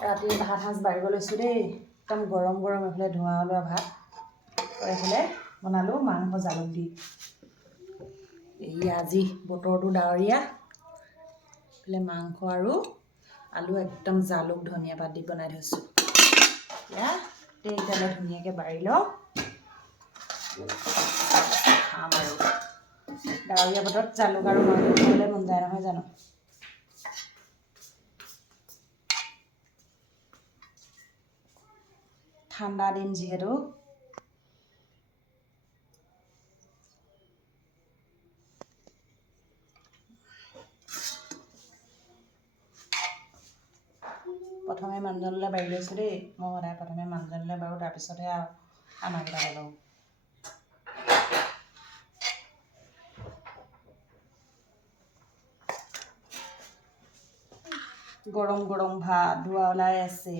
ৰাতি ভাত সাঁজ বাঢ়িব লৈছোঁ দেই। একদম গৰম গৰম এইফালে ধোঁৱা ওলোৱা ভাত, এইফালে বনালোঁ মাংস জালুক দি। এই আজি বতৰটো ডাৱৰীয়া, এইফালে মাংস আৰু আলু একদম জালুক ধনিয়া পাত দি বনাই থৈছোঁ। এতিয়া তেলতে ধুনীয়াকৈ বাঢ়ি লওঁ, খাম আৰু। ডাৱৰীয়া বতৰত জালুক আৰু মাংস খাবলৈ মন যায় নহয় জানো। ঠাণ্ডা দিন যিহেতু। প্ৰথমে মানুহজনলৈ বাঢ়ি লৈছোঁ দেই। মই সদায় প্ৰথমে মানুহজনলৈ বাঢ়োঁ, তাৰপিছতহে আমাৰকেইটালৈ বাঢ়োঁ। গৰম গৰম ভাত ধোঁৱা ওলাই আছে।